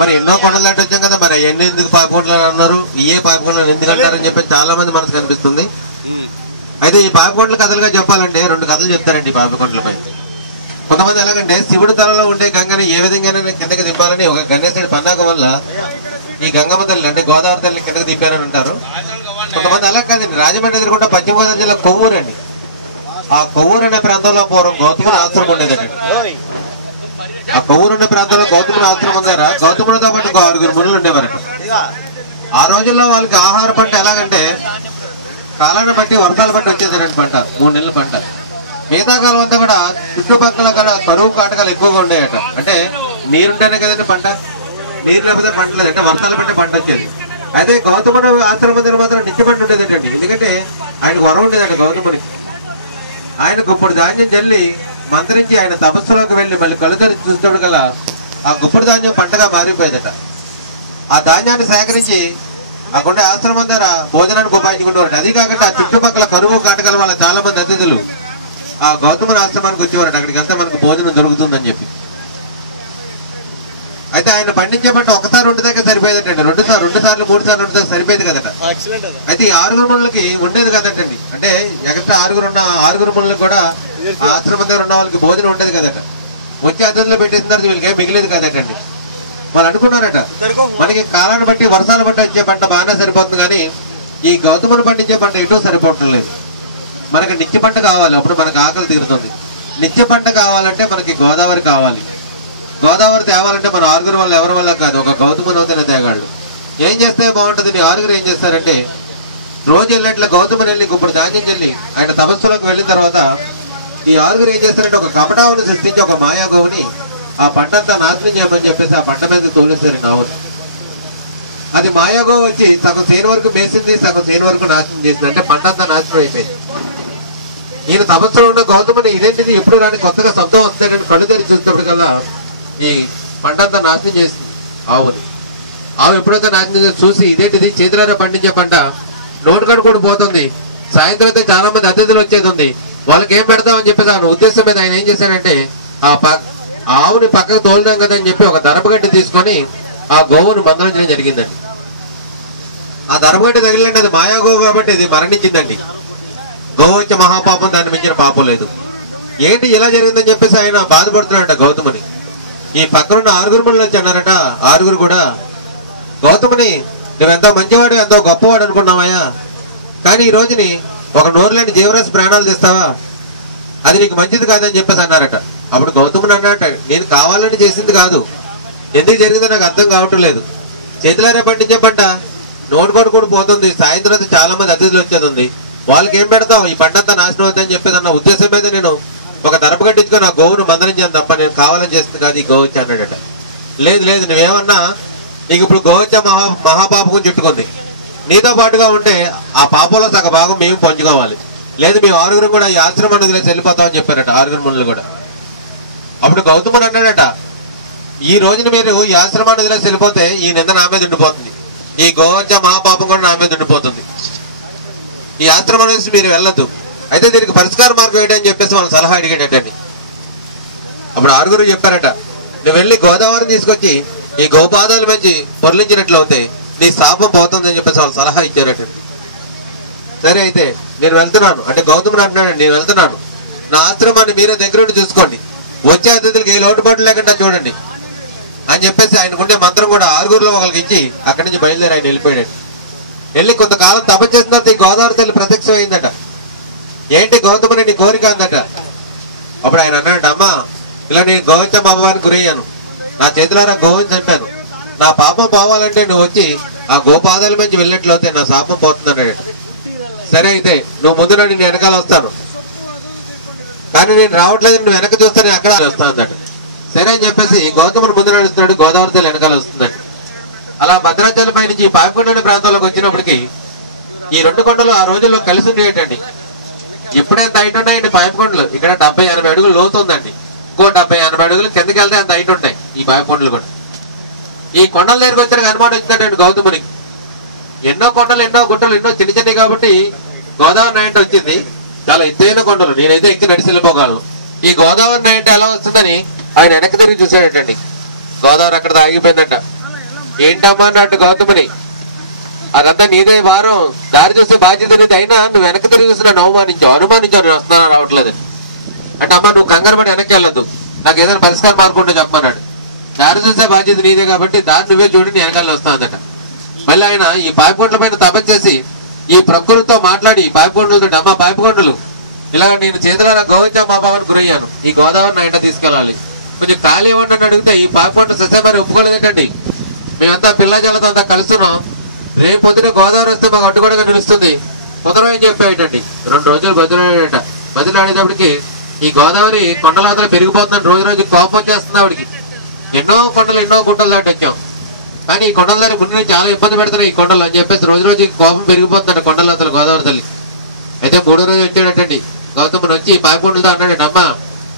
మరి ఎన్నో కొండలు దాటి వచ్చాం కదా, మరి అవన్నీ ఎందుకు పాపికొండలు అన్నారు, ఇయే పాపికొండలు ఎందుకు అంటారని చెప్పి చాలా మంది మనకు కనిపిస్తుంది. అయితే ఈ పాపికొండల కథలుగా చెప్పాలంటే 2 కథలు చెప్తారండి ఈ పాపికొండలపై. కొంతమంది ఎలాగంటే శివుడి తలలో ఉండే గంగని ఏ విధంగా కిందకి దింపాలని ఒక గణేశుడి పన్నాగం వల్ల ఈ గంగమ్మ తల్లి అంటే గోదావరి తల్లిని కిందకి దింపారని అంటారు. కొంతమంది అలా కాదండి, రాజమండ్రి ఎదురుకుండా పశ్చిమ గోదావరి జిల్లా కొవ్వూరు అండి. ఆ కొవ్వూరు అనే ప్రాంతంలో పూర్వం గౌతముని ఆశ్రమం ఉండేదండి. ఆ కొవ్వూరు అనే ప్రాంతంలో గౌతముని ఆశ్రమం దగ్గర గౌతమునితో పాటు 6 మునులు ఉండేవారట. ఆ రోజుల్లో వాళ్ళకి ఆహార పంట ఎలాగంటే కాలాన్ని బట్టి వర్షాలు బట్టి వచ్చేది పంట, 3 నెలల పంట. మిగతా కాలం అంతా కూడా చుట్టుపక్కల కరువు కాటకాలు ఎక్కువగా ఉండేయట. అంటే నీరుంటేనే కదండి పంట, నీరు లేకపోతే పంట లేదు, అంటే వర్షాలు బట్టి పంట వచ్చేది. అయితే గౌతముని ఆశ్రమం దగ్గర మాత్రం నిత్య పంట ఉండేదండి. ఎందుకంటే ఆయనకు వరం ఉండేదండి గౌతమునికి. ఆయన గుప్పుడు ధాన్యం జల్లి మంత్రించి ఆయన తపస్సులోకి వెళ్ళి మళ్ళీ కలుతరి చూసేటప్పుడు కల్లా ఆ గుప్పుడు ధాన్యం పంటగా మారిపోయేదట. ఆ ధాన్యాన్ని సేకరించి ఆ కొండ ఆశ్రమం ద్వారా భోజనానికి ఉపయోగించుకుంటారు. అది కాకుండా ఆ చుట్టుపక్కల కరువు కాటకాల వల్ల చాలా మంది అతిథులు ఆ గౌతముని ఆశ్రమానికి వచ్చేవారట. అక్కడికి వెళ్తే మనకు భోజనం దొరుకుతుందని చెప్పి. అయితే ఆయన పండించే పంట ఒకసారి వండిదాకా సరిపోయేదటండి, 2 సార్లు 3 సార్లు వండిదాకా సరిపోయేది కదట. అయితే ఈ 6 మునులకి ఉండేది కదటండి. అంటే ఎక్స్ట్రా 6 మునులకు కూడా ఆశ్రమం దగ్గర ఉన్న వాళ్ళకి భోజనం ఉండేది కదట. వచ్చే అతిథులు పెట్టేసిన తర్వాత వీళ్ళకి ఏం మిగిలేదు కదటండి. వాళ్ళు అనుకున్నారట మనకి కాలాన్ని బట్టి వర్షాలు బట్టి వచ్చే పంట బాగానే సరిపోతుంది, కానీ ఈ గౌతముని పండించే పంట ఎటో సరిపోవటం లేదు. మనకి నిత్య పంట కావాలి, అప్పుడు మనకు ఆకలి తీరుతుంది. నిత్య పంట కావాలంటే మనకి గోదావరి కావాలి. గోదావరి తేవాలంటే మన 6 వల్ల ఎవరి వల్ల కాదు, ఒక గౌతముని అవుతేనే తేగాళ్ళు. ఏం చేస్తే బాగుంటుంది, నీ 6 ఏం చేస్తారంటే రోజు వెళ్ళేట్ల గౌతముని వెళ్ళి ఇప్పుడు ధాన్యం చెల్లి ఆయన తపస్సులోకి వెళ్ళిన తర్వాత ఈ 6 ఏం చేస్తారంటే ఒక కపటావుని సృష్టించి ఒక మాయాగోవుని ఆ పంటంతా నాశనం చేయమని చెప్పేసి ఆ పంట మీద తోలేశారండి ఆవుని. అది మాయాగో వచ్చి సగం సేను వరకు మేసింది, సగం సేను వరకు నాశనం చేసింది. అంటే పంటంతా నాశనం అయిపోయింది. ఈయన తపస్సులో ఉన్న గౌతముని ఇదేంటిది ఎప్పుడు రాని కొత్తగా శబ్దం వస్తుందంటే కళ్ళు తెరిచి చూసేటప్పుడు కల్లా ఈ పంటంతా నాశనం చేస్తుంది ఆవుని. ఆవు ఎప్పుడైతే నాశనం చేసి చూసి ఇదేంటిది చేతులారా పండించే పంట నోటుకాడు కూడా పోతుంది, సాయంత్రం అయితే చాలా మంది అతిథులు వచ్చేది ఉంది, వాళ్ళకి ఏం పెడతామని చెప్పేసి ఆయన ఉద్దేశం మీద ఆయన ఏం చేశాడంటే ఆ ఆవుని పక్కకు తోలుదాం కదా అని చెప్పి ఒక దరపగడ్డి తీసుకొని ఆ గోవును మందలించడం జరిగిందండి. ఆ దరపగడ్డి తగిలింటే అది మాయాగోవు కాబట్టి అది మరణించిందండి. గోవు వచ్చే మహాపాపం, దాన్ని మించిన పాపం లేదు. ఏంటి ఇలా జరిగిందని చెప్పేసి ఆయన బాధపడుతున్నాడట గౌతముని. ఈ పక్కనున్న 6 మునులు వచ్చి అన్నారట, 6 కూడా గౌతముని నువ్వెంతో మంచివాడు, ఎంతో గొప్పవాడు అనుకున్నావయ్యా, కానీ ఈ రోజుని ఒక నోరు లేని జీవరాశి ప్రాణాలు తెస్తావా, అది నీకు మంచిది కాదని చెప్పేసి అన్నారట. అప్పుడు గౌతముని అన్నట, నేను కావాలని చేసింది కాదు, ఎందుకు జరిగిందో నాకు అర్థం కావటం లేదు. చేతులారే పండించే పంట నోటుకోడు కూడా పోతుంది, సాయంత్రం అయితే చాలా మంది అతిథులు వచ్చేది ఉంది, వాళ్ళకి ఏం పెడతావు, ఈ పంట అంతా నాశనం అవుతాయని చెప్పేసి అన్న ఉద్దేశం మీద నేను ఒక దరపగట్టించుకొని ఆ గోవును మందలించాను తప్ప నేను కావాలని చేస్తుంది కాదు ఈ గోవు వచ్చి అన్నాడట. లేదు లేదు, నువ్వేమన్నా నీకు ఇప్పుడు గోవు వచ్చే మహాపాపకం చుట్టుకుంది, నీతో పాటుగా ఉంటే ఆ పాపంలో సగ భాగం మేము పంచుకోవాలి, లేదు మేము 6 కూడా ఈ ఆశ్రమానికి లేచి వెళ్ళిపోతామని చెప్పారట 6 మునులు కూడా. అప్పుడు గౌతముని అన్నాడట, ఈ రోజున మీరు ఈ ఆశ్రమాన్ని వదిలేసి వెళ్ళిపోతే ఈ నింద నా మీద ఉండిపోతుంది, ఈ గోవచ్చ మహాపాపం కూడా నా మీద ఉండిపోతుంది, ఈ ఆశ్రమం నుంచి మీరు వెళ్ళొద్దు, అయితే దీనికి పరిష్కార మార్గం ఏంటని చెప్పేసి వాళ్ళు సలహా అడిగేటండి. అప్పుడు 6 చెప్పారట, నువ్వు వెళ్ళి గోదావరిని తీసుకొచ్చి ఈ గోపాదాల మంచి పొరలించినట్లు అవుతాయి, నీ శాపం పోతుందని చెప్పేసి వాళ్ళు సలహా ఇచ్చారట. సరే అయితే నేను వెళ్తున్నాను అంటే గౌతముని అంటున్నాడు, నేను వెళ్తున్నాను, నా ఆశ్రమాన్ని మీరే దగ్గర ఉండి చూసుకోండి, వచ్చే అతిథులకి ఏ లోటుపాటు లేకుండా చూడండి అని చెప్పేసి ఆయనకుండే మంత్రం కూడా 6 ఒకరికి ఇచ్చి అక్కడి నుంచి బయలుదేరి ఆయన వెళ్ళిపోయాడు. వెళ్ళి కొంతకాలం తపస్సు చేసిన తర్వాత ఈ గోదావరి తల్లి ప్రత్యక్షం అయిందట. ఏంటి గౌతముని నీ కోరిక అందట. అప్పుడు ఆయన అన్నాడు, అమ్మా ఇలా నేను గోవించం అవ్వడానికి గురయ్యాను, నా చేతులారా గోవుని చంపాను, నా పాపం పోవాలంటే నువ్వు వచ్చి ఆ గోపాదాల మంచి వెళ్ళినట్లు అవుతే నా శాపం పోతుంది అన్నాడు. సరే అయితే నువ్వు ముందు నేను వెనకాల వస్తాను, కానీ నేను రావట్లేదు, నువ్వు వెనక చూస్తే నేను అక్కడ వస్తాను అన్నట్టు. సరే అని చెప్పేసి గౌతముని ముందు నడుస్తున్నాడు, గోదావరి తల్లి వెనకాల వస్తుందండి. అలా భద్రాచలం పై నుంచి పాపికొండ ప్రాంతంలోకి వచ్చినప్పటికీ ఈ 2 కొండలు ఆ రోజుల్లో కలిసి ఉండేటండి. ఎప్పుడైతే హైట్ ఉన్నాయండి పాపికొండలు, ఇక్కడ 70-80 అడుగులు లోతు ఉందండి, ఇంకో 70-80 అడుగులు కిందకి వెళ్తే అంత హైట్ ఉంటాయి ఈ పాపికొండలు కూడా. ఈ కొండల దగ్గరికి వచ్చాక అనుమానం వచ్చిందండి గౌతమునికి. ఎన్నో కొండలు, ఎన్నో గుట్టలు, ఎన్నో చిన్న చిన్నవి కాబట్టి గోదావరి నైట్ వచ్చింది, చాలా ఎత్తైన కొండలు, నేనైతే ఎక్కి నడిచి వెళ్ళిపోగలను, ఈ గోదావరి నైట్ ఎలా వస్తుందని ఆయన వెనక్కి తిరిగి చూశాడటండి. గోదావరి అక్కడ ఆగిపోయిందంట. ఏంటమ్మా అన్నట్టు గౌతమిని, అదంతా నీదే వారం, దారి చూస్తే బాధ్యత అనేది, అయినా నువ్వు వెనక్కి తిరిగి చూసి నన్ను అనుమానించావు నేను వస్తున్నా రావట్లేదని. అంటే అమ్మ నువ్వు కంగారు పడి వెనక్కి వెళ్ళొద్దు, నాకు ఏదైనా పరిష్కారం మార్పుంటే చెప్పమన్నాడు. దారి చూసే బాధ్యత నీదే కాబట్టి దారి నువ్వే చూడి నీ వెనకాల వస్తాందట. మళ్ళీ ఆయన ఈ పాపికొండల పైన తపస్సు ఈ ప్రకృతితో మాట్లాడి ఈ పాపికొండలతో, అమ్మ పాపికొండలు ఇలాగ నేను చేతులారా గోవింద మా బాబాని గురయ్యాను, ఈ గోదావరిని ఆయన తీసుకెళ్ళాలి, కొంచెం ఖాళీ ఇవ్వండి అని అడిగితే ఈ పాపికొండ సత్యమారి ఒప్పుకోలేదేంటండి, మేమంతా పిల్లజాలతో అంతా కలుస్తున్నాం, రేపు పొద్దున గోదావరి వస్తే మాకు అడ్డుగోడగా నిలుస్తుంది, కుదరం అని చెప్పేటండి. 2 రోజులు బదిలాడట. బదిలాడేటప్పటికి ఈ గోదావరి కొండలాతలో పెరిగిపోతుందని రోజు రోజు కోపం వచ్చేస్తుంది ఆవిడికి. ఎన్నో కొండలు ఎన్నో గుట్టలు దాటి వచ్చాం, కానీ ఈ కొండల దారి ముందు చాలా ఇబ్బంది పెడుతున్నాయి ఈ కొండలు అని చెప్పేసి రోజు రోజు కోపం పెరిగిపోతుందంట కొండలాతలు గోదావరి తల్లి. అయితే 3వ రోజు వచ్చాడటండి. గౌతముని వచ్చి పాపికొండలతో అన్నాడు, అమ్మ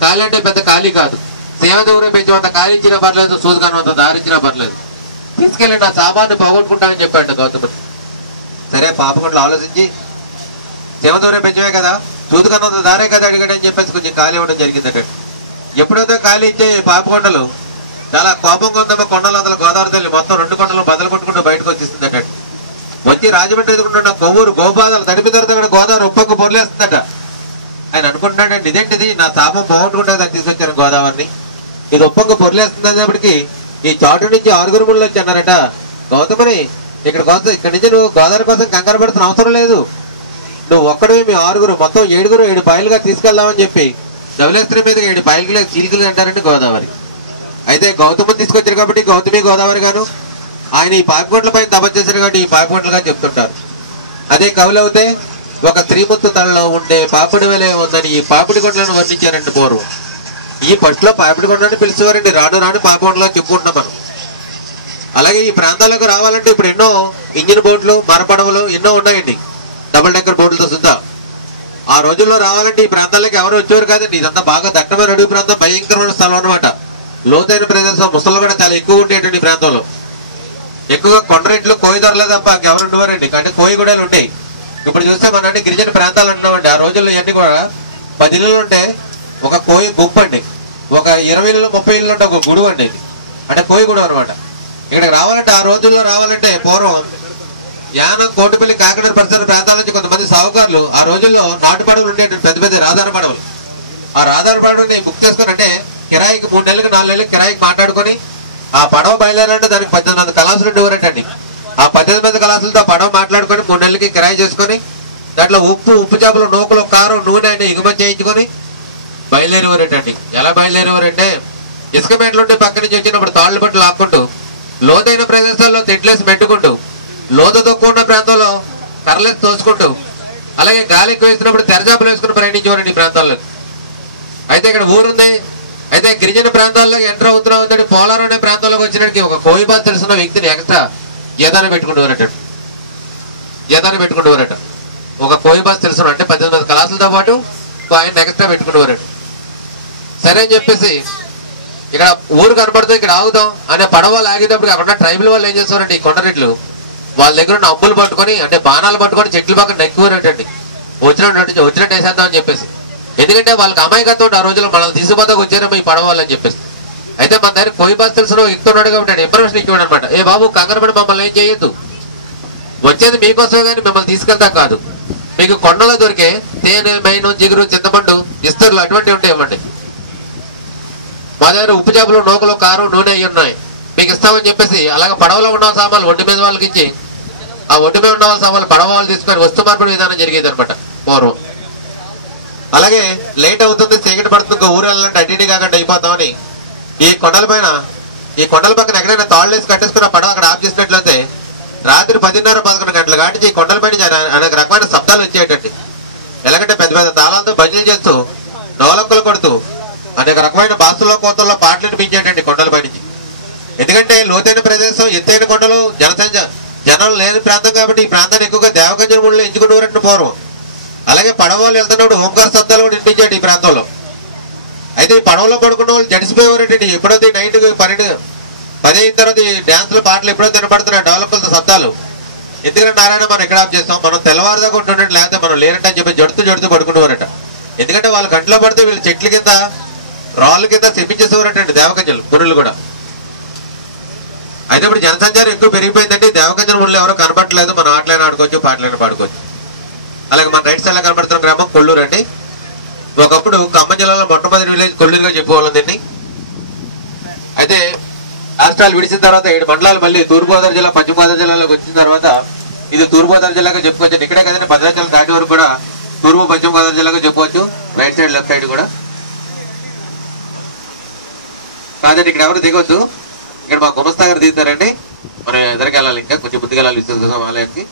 ఖాళీ అంటే పెద్ద ఖాళీ కాదు, సేవ దూరం పెంచేంత ఖాళీ ఇచ్చినా పర్లేదు, సూది కానంత దారి ఇచ్చినా పర్లేదు, తీసుకెళ్ళి నా సామాన్ని పోగొట్టుకుంటామని చెప్పాడు గౌతముని. సరే పాపికొండలు ఆలోచించి సేవ దూరం పెంచవే కదా, సూది కన్నంత దారే కదా అడిగాడని చెప్పేసి కొంచెం ఖాళీ ఇవ్వడం జరిగిందట. ఎప్పుడైతే ఖాళీ ఇచ్చే పాపికొండలు చాలా కోపంగా ఉందమ్మా కొండలాతల గోదావరి తల్లి మొత్తం 2 కొండలు బదలు కొట్టుకుంటూ బయటకు వచ్చేస్తుందట. వచ్చి రాజమండ్రి ఎదుర్కొంటున్న కొవ్వూరు గోపాదాలు తడిపి దొరుకుతున్న గోదావరి ఉప్పకు పొరలేస్తుందట. ఆయన అనుకుంటున్నాడండి, ఇదేంటిది నా శాపం బాగుంటుకుంటే దాన్ని తీసుకొచ్చాను గోదావరిని, ఇది ఉప్పకు పొరలేస్తుంది అనేప్పటికీ ఈ చాటు నుంచి 6 ముళ్ళు వచ్చి అన్నారట, గౌతముని ఇక్కడి నుంచి నువ్వు గోదావరి కోసం కంగారు పడుతున్న అవసరం లేదు, నువ్వు ఒక్కడే మీ 6 మొత్తం 7 బయలుగా తీసుకెళ్దామని చెప్పి ధవళేశ్వరి మీద 7 బయలుగా చీలికలు అంటారండి గోదావరి. అయితే గౌతముని తీసుకొచ్చారు కాబట్టి గౌతమి గోదావరి గాను, ఆయన ఈ పాపికొండల పైన తపస్సు చేశారు కాబట్టి ఈ పాపికొండలుగా చెప్తుంటారు. అదే కవులవుతే ఒక శ్రీముత్తు తలలో ఉండే పాపిడి వలె ఉందని ఈ పాపిడి కొండలను వర్ణించారండి పూర్వం. ఈ పట్టులో పాపిడి కొండని పిలిచేవారండి, రాను రాను పాపికొండలో చెప్పుకుంటున్నాం మనం. అలాగే ఈ ప్రాంతాలకు రావాలంటే ఇప్పుడు ఎన్నో ఇంజిన్ బోట్లు మరపడవలు ఎన్నో ఉన్నాయండి, డబుల్ డెక్కర్ బోట్లతో సుద్దా. ఆ రోజుల్లో రావాలంటే ఈ ప్రాంతాలకు ఎవరు వచ్చేవారు కాదండి, ఇదంతా బాగా దట్టమైన అడవి ప్రాంతం, భయంకరమైన స్థలం అనమాట, లోతైన ప్రదేశం, ముసలు కూడా చాలా ఎక్కువ ఉండేటండి ఈ ప్రాంతంలో. ఎక్కువగా కొండరెట్లు కోయి దొరలే తప్ప ఎవరు ఉండేవారండి, అంటే కోయి గూడాలు ఉంటాయి. ఇప్పుడు చూస్తే మన గిరిజన ప్రాంతాలు అంటున్నామండి, ఆ రోజుల్లో ఇవన్నీ కూడా 10 ఇళ్ళు ఉంటే ఒక కోయి గుంపు అండి, ఒక 20 ఇళ్ళు 30 ఇళ్ళు ఉంటే ఒక గుడువు అండి, ఇది అంటే కోయి గుడువు అనమాట. ఇక్కడికి రావాలంటే ఆ రోజుల్లో రావాలంటే పూర్వం యానం కోటిపల్లి కాకినాడ పరిసర ప్రాంతాల నుంచి కొంతమంది సాహుకారులు ఆ రోజుల్లో నాటు పడవలు ఉండేవి, పెద్ద పెద్ద రాధార పడవలు. ఆ రాధార పడవని బుక్ చేసుకుని అంటే కిరాయికి 3 నెలలకు 4 నెలలకు కిరాయికి మాట్లాడుకొని ఆ పడవ బయలుదేరంటే దానికి 18 కళాసులు ఉండేవారంటండి. ఆ 18 కళాసులతో పడవ మాట్లాడుకొని 3 నెలలకి కిరాయి చేసుకొని దాంట్లో ఉప్పు చేపలు నూకలు కారం నూనె అని ఎగుమతి చేయించుకొని బయలుదేరేవారంటండి. ఎలా బయలుదేరేవారంటే ఇసుక మేటలు ఉంటే పక్క నుంచి వచ్చినప్పుడు తాళ్ళు బట్టి లాక్కుంటూ లోతైన ప్రదేశాల్లో తెడ్లేసి మెట్టుకుంటూ లోతు తక్కువ ఉన్న ప్రాంతంలో కర్రలేసి తోసుకుంటూ అలాగే గాలి ఎక్కువ వేసినప్పుడు తెరజాపులు వేసుకుని ప్రయాణించేవారండి ఈ ప్రాంతాల్లో. అయితే ఇక్కడ ఊరుంది, అయితే గిరిజన ప్రాంతాల్లో ఎంటర్ అవుతున్నావు పోలారం అనే ప్రాంతంలోకి వచ్చినడికి ఒక కోయి భాష తెలిసిన వ్యక్తిని ఎక్స్ట్రా ఏదాన్ని పెట్టుకుంటేవారట. ఒక కోయి భాష తెలుసు అంటే 18 కళాసులతో పాటు ఆయన ఎక్స్ట్రా పెట్టుకునేవారట. సరే అని చెప్పేసి ఇక్కడ ఊరు కనపడుతుంది, ఇక్కడ ఆగుదాం అనే పడవ ఆగేటప్పుడు అక్కడ ట్రైబల్ వాళ్ళు ఏం చేస్తారంటే ఈ కొండరెట్లు వాళ్ళ దగ్గర ఉన్న అమ్ములు పట్టుకొని అంటే బాణాలు పట్టుకొని చెట్లు పక్కన నెక్కువారటండి, వచ్చినట్టు వేసేద్దాం అని చెప్పేసి. ఎందుకంటే వాళ్ళకి అమాయకత్వం ఆ రోజుల్లో మనల్ని తీసుకుపోతాకు వచ్చారేమో ఈ పడవ వాళ్ళని చెప్పేసి. అయితే మన దగ్గర కోయి భాష తెలిసిన ఎక్కుతున్నాడు కాబట్టి ఇన్ఫర్మేషన్ ఇచ్చేవాడు అనమాట, ఏ బాబు కంగారుపడి మమ్మల్ని ఏం చేయొద్దు, వచ్చేది మీకోసమే కానీ మిమ్మల్ని తీసుకెళ్తాం కాదు, మీకు కొండలో దొరికే తేనె మైను జిగురు చింతపండు ఇస్తర్లు అటువంటివి ఉంటాయి ఇవ్వండి, మా దగ్గర ఉప్పు చేపలు నూకలు కారం నూనె అవి ఉన్నాయి మీకు ఇస్తామని చెప్పేసి అలాగే పడవలో ఉన్న సామాన్లు ఒడ్డు మీద వాళ్ళకి ఇచ్చి ఆ ఒడ్డు మీద ఉన్న వాళ్ళ సామాన్లు పడవ వాళ్ళు తీసుకొని వస్తు మార్పిడి విధానం జరిగేది అనమాట పూర్వం. అలాగే లేట్ అవుతుంది చీకటి పడుతుంది ఊరు వెళ్ళాలంటే అడ్డీ కాకుండా అయిపోతామని ఈ కొండల పక్కన ఎక్కడైనా తాళ్ళు వేసి కట్టేసుకున్న పడవ అక్కడ ఆఫ్ చేసినట్లయితే రాత్రి 10:30-11 గంటల కాటి ఈ కొండల పైన అనేక రకమైన శబ్దాలు వచ్చేటండి. ఎలాగంటే పెద్ద పెద్ద తాళాలతో భజనలు చేస్తూ డోలక్కులు కొడుతూ అనేక రకమైన బాస్తుల్లో కోతల్లో పాటలు వినిపించేటండి కొండల పై నుంచి. ఎందుకంటే లోతైన ప్రదేశం ఎత్తైన కొండలు జనాలు లేని ప్రాంతం కాబట్టి ఈ ప్రాంతాన్ని ఎక్కువగా దేవకంజనముళ్ళు ఎంచుకునేవారంటే పూర్వం. అలాగే పడవలు వెళ్తున్నప్పుడు ఓంకార శబ్దాలు కూడా వినిపించాడు ఈ ప్రాంతంలో. అయితే ఈ పడవలో పడుకున్న వాళ్ళు జడిసిపోయేవారండి. ఎప్పుడైతే నైట్ 10 అయిన తర్వాత ఈ డ్యాన్సులు పాటలు ఎప్పుడైతే వినపడుతున్నాయి డెవలప్లతో శబ్దాలు, ఎందుకంటే నారాయణ మనం ఎక్కడ ఆఫ్ చేస్తాం, మనం తెల్లవారుదాకా ఉంటుండే లేకపోతే మనం లేనట్టు అని చెప్పి జడుతూ పడుకునేవారట. ఎందుకంటే వాళ్ళు కంట్లో పడితే వీళ్ళు చెట్ల కింద రాళ్ళ కింద చెప్పించేసేవారటండి దేవకంజలు గురులు కూడా. అయితే ఇప్పుడు జనసంచారం ఎక్కువ పెరిగిపోయిందంటే దేవకంజన ఊళ్ళో ఎవరో కనపడట్లేదు. మనం ఆటలైనా ఆడుకోవచ్చు, పాటలైనా పాడుకోవచ్చు. అలాగే మన రైట్ సైడ్ లో కనపడుతున్న గ్రామం కొల్లూరు అండి. ఒకప్పుడు ఖమ్మం జిల్లాలో మొట్టమొదటి విలేజ్ కొల్లూరుగా చెప్పుకోవాలి దీన్ని. అయితే రాష్ట్రాలు విడిచిన తర్వాత 7 మండలాలు మళ్ళీ తూర్పుగోదావరి జిల్లా, పశ్చిమ గోదావరి జిల్లాలోకి వచ్చిన తర్వాత ఇది తూర్పుగోదావరి జిల్లాగా చెప్పుకోవచ్చు. ఇక్కడే కదండి భద్రాచలం దాటి వరకు కూడా తూర్పు పశ్చిమ గోదావరి జిల్లాగా చెప్పుకోవచ్చు. రైట్ సైడ్ లెఫ్ట్ సైడ్ కూడా కాదండి. ఇక్కడ ఎవరు దిగొద్దు. ఇక్కడ మా గుమస్తా గారు దిగుతారండి. మనం ఎదురుకి వెళ్ళాలి, ఇంకా కొంచెం ముందుకు వెళ్ళాలి విశ్వసం ఆలయానికి.